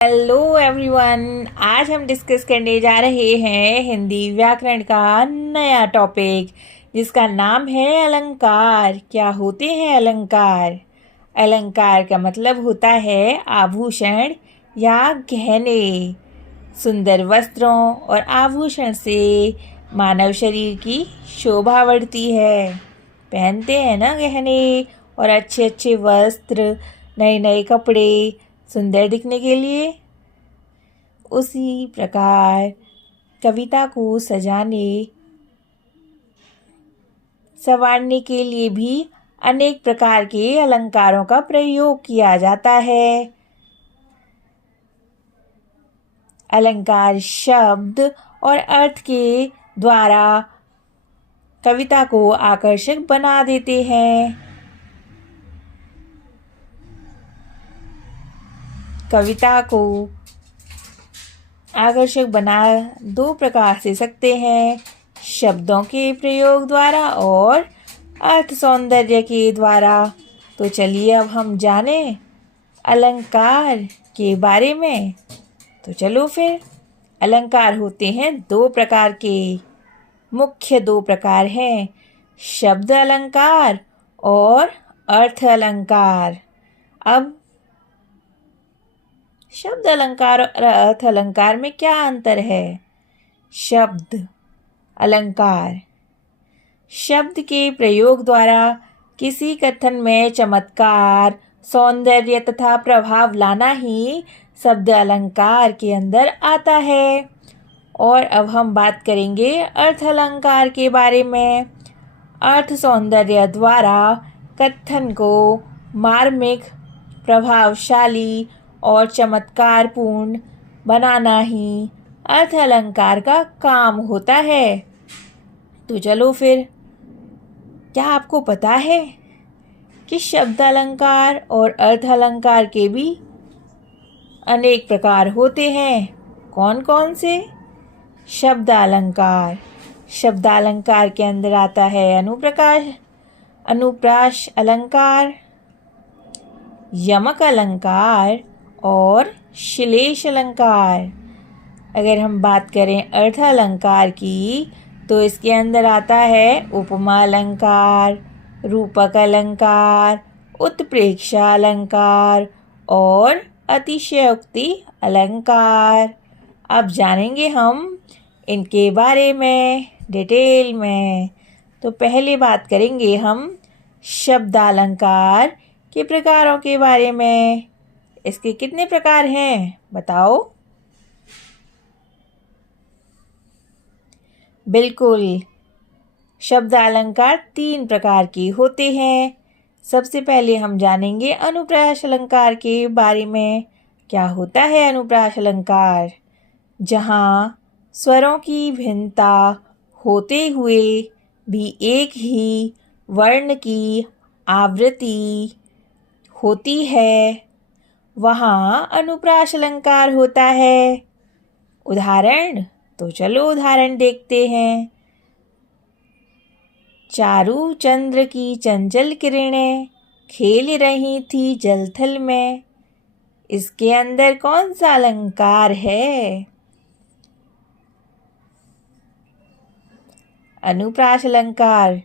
Hello everyone. आज हम discuss करने जा रहे हैं हिंदी व्याकरण का नया टॉपिक जिसका नाम है अलंकार। क्या होते हैं अलंकार? अलंकार का मतलब होता है आभूषण या गहने। सुंदर वस्त्रों और आभूषण से मानव शरीर की शोभा बढ़ती है। पहनते हैं ना गहने और अच्छे अच्छे वस्त्र, नए नए कपड़े सुंदर दिखने के लिए। उसी प्रकार कविता को सजाने संवारने के लिए भी अनेक प्रकार के अलंकारों का प्रयोग किया जाता है। अलंकार शब्द और अर्थ के द्वारा कविता को आकर्षक बना देते हैं। कविता को आकर्षक बना दो प्रकार से सकते हैं, शब्दों के प्रयोग द्वारा और अर्थ सौंदर्य के द्वारा। तो चलिए अब हम जाने अलंकार के बारे में। तो चलो फिर, अलंकार होते हैं दो प्रकार के, मुख्य दो प्रकार हैं, शब्द अलंकार और अर्थ अलंकार। अब शब्द अलंकार और अर्थ अलंकार में क्या अंतर है? शब्द अलंकार शब्द के प्रयोग द्वारा किसी कथन में चमत्कार, सौंदर्य तथा प्रभाव लाना ही शब्द अलंकार के अंदर आता है। और अब हम बात करेंगे अर्थ अलंकार के बारे में। अर्थ सौंदर्य द्वारा कथन को मार्मिक, प्रभावशाली और चमत्कारपूर्ण बनाना ही अर्थ अलंकार का काम होता है। तो चलो फिर, क्या आपको पता है कि शब्द अलंकार और अर्थ अलंकार के भी अनेक प्रकार होते हैं? कौन कौन से? शब्द अलंकार, शब्द अलंकार के अंदर आता है अनुप्रास अलंकार, यमक अलंकार और श्लेष अलंकार। अगर हम बात करें अर्थ अलंकार की, तो इसके अंदर आता है उपमा अलंकार, रूपक अलंकार, उत्प्रेक्षा अलंकार और अतिशयोक्ति अलंकार। अब जानेंगे हम इनके बारे में डिटेल में। तो पहले बात करेंगे हम शब्द अलंकार के प्रकारों के बारे में। इसके कितने प्रकार हैं बताओ? बिल्कुल, शब्द अलंकार 3 प्रकार के होते हैं। सबसे पहले हम जानेंगे अनुप्रास अलंकार के बारे में। क्या होता है अनुप्रास अलंकार? जहाँ स्वरों की भिन्नता होते हुए भी एक ही वर्ण की आवृत्ति होती है, वहाँ अनुप्रास अलंकार होता है। उदाहरण? तो चलो उदाहरण देखते हैं। चारू चंद्र की चंचल किरणें खेल रही थी जलथल में। इसके अंदर कौन सा अलंकार है? अनुप्रास अलंकार।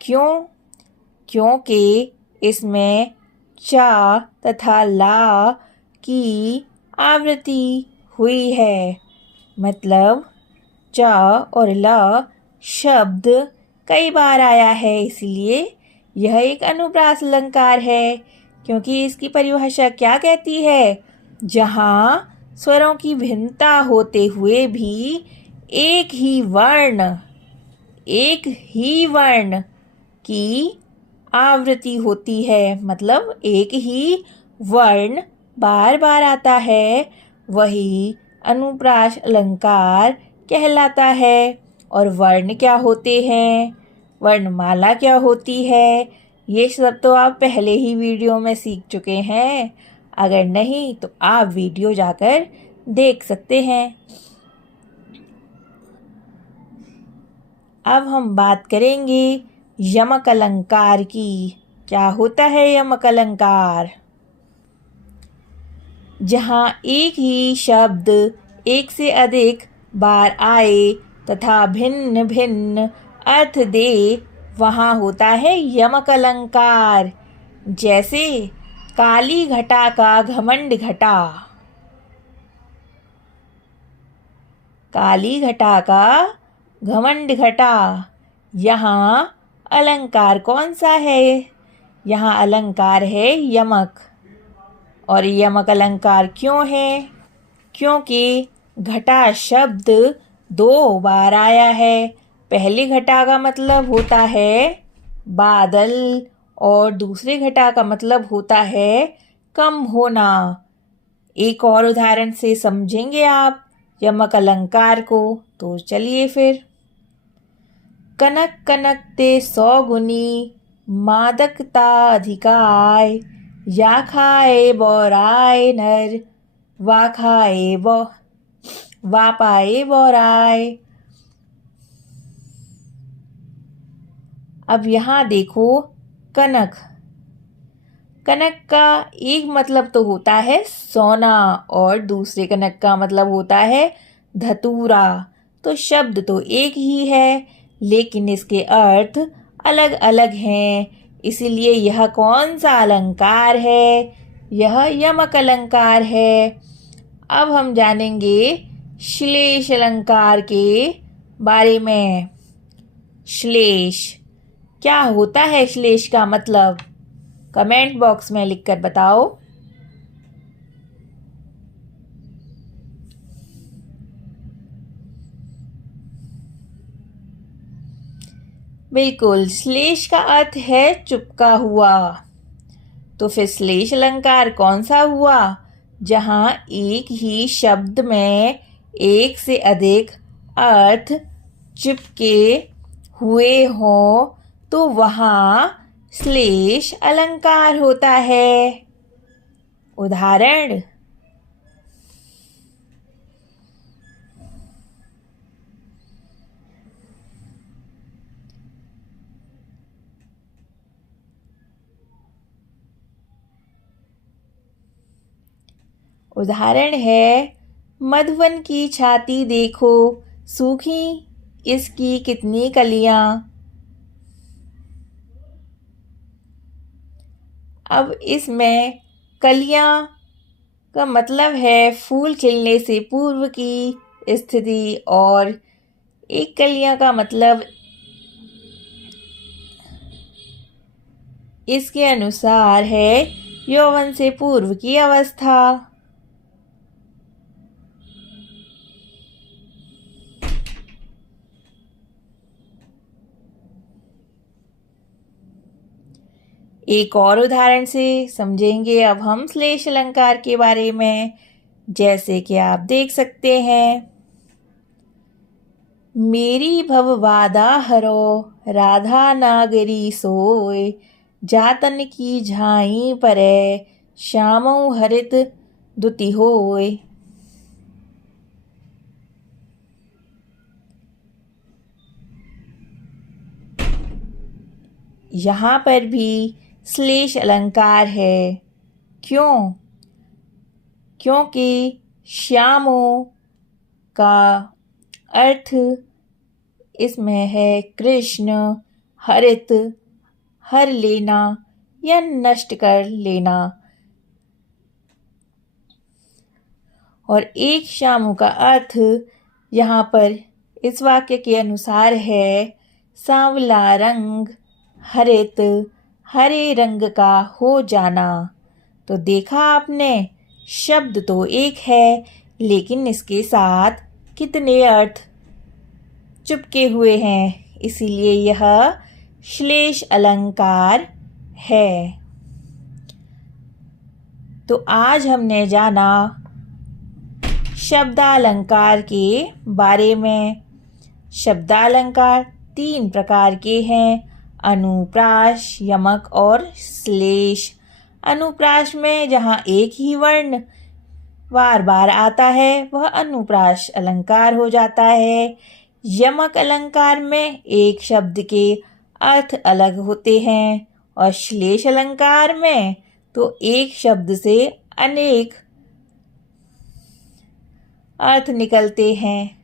क्यों? क्योंकि इसमें चा तथा ला की आवृत्ति हुई है। मतलब चा और ला शब्द कई बार आया है, इसलिए यह एक अनुप्रास अलंकार है। क्योंकि इसकी परिभाषा क्या कहती है? जहाँ स्वरों की भिन्नता होते हुए भी एक ही वर्ण की आवृत्ति होती है। मतलब एक ही वर्ण बार बार आता है, वही अनुप्रास अलंकार कहलाता है। और वर्ण क्या होते हैं, वर्णमाला क्या होती है, ये सब तो आप पहले ही वीडियो में सीख चुके हैं। अगर नहीं तो आप वीडियो जाकर देख सकते हैं। अब हम बात करेंगे यमक अलंकार की। क्या होता है यमक अलंकार? जहाँ एक ही शब्द एक से अधिक बार आए तथा भिन्न भिन्न अर्थ दे, वहाँ होता है यमक अलंकार। जैसे काली घटा का घमंड घटा। काली घटा का घमंड घटा। यहाँ अलंकार कौन सा है? यहाँ अलंकार है यमक। और यमक अलंकार क्यों है? क्योंकि घटा शब्द 2 बार आया है। पहले घटा का मतलब होता है बादल और दूसरे घटा का मतलब होता है कम होना। एक और उदाहरण से समझेंगे आप यमक अलंकार को, तो चलिए फिर। कनक कनक ते 100 गुनी, मादकता अधिकाय, या खाए बोराय नर, वा पाए बोराय। अब यहाँ देखो, कनक। कनक का एक मतलब तो होता है सोना और दूसरे कनक का मतलब होता है धतूरा। तो शब्द तो एक ही है, लेकिन इसके अर्थ अलग अलग हैं। इसीलिए यह कौन सा अलंकार है? यह यमक अलंकार है। अब हम जानेंगे श्लेष अलंकार के बारे में। श्लेष क्या होता है? श्लेष का मतलब कमेंट बॉक्स में लिखकर बताओ। बिल्कुल, श्लेष का अर्थ है चुपका हुआ। तो फिर श्लेष अलंकार कौन सा हुआ? जहाँ एक ही शब्द में एक से अधिक अर्थ चिपके हुए हों, तो वहाँ श्लेष अलंकार होता है। उदाहरण, है मधुवन की छाती देखो, सूखी इसकी कितनी कलियां। अब इसमें कलियां का मतलब है फूल खिलने से पूर्व की स्थिति, और एक कलियां का मतलब इसके अनुसार है यौवन से पूर्व की अवस्था। एक और उदाहरण से समझेंगे अब हम श्लेष अलंकार के बारे में। जैसे कि आप देख सकते हैं, मेरी भवबाधा हरो, राधा नागरी सोय, जातन की झाई परै, श्यामौ हरित दुति होय। यहाँ पर भी श्लेष अलंकार है। क्यों? क्योंकि श्यामो का अर्थ इसमें है कृष्ण, हरित हर लेना या नष्ट कर लेना, और एक श्यामो का अर्थ यहाँ पर इस वाक्य के अनुसार है सांवला रंग, हरित हरे रंग का हो जाना। तो देखा आपने, शब्द तो एक है, लेकिन इसके साथ कितने अर्थ चिपके हुए हैं, इसीलिए यह श्लेष अलंकार है। तो आज हमने जाना शब्दालंकार के बारे में। शब्दालंकार 3 प्रकार के हैं, अनुप्रास, यमक और श्लेष। अनुप्रास में जहाँ एक ही वर्ण बार बार आता है, वह अनुप्रास अलंकार हो जाता है। यमक अलंकार में एक शब्द के अर्थ अलग होते हैं, और श्लेष अलंकार में तो एक शब्द से अनेक अर्थ निकलते हैं।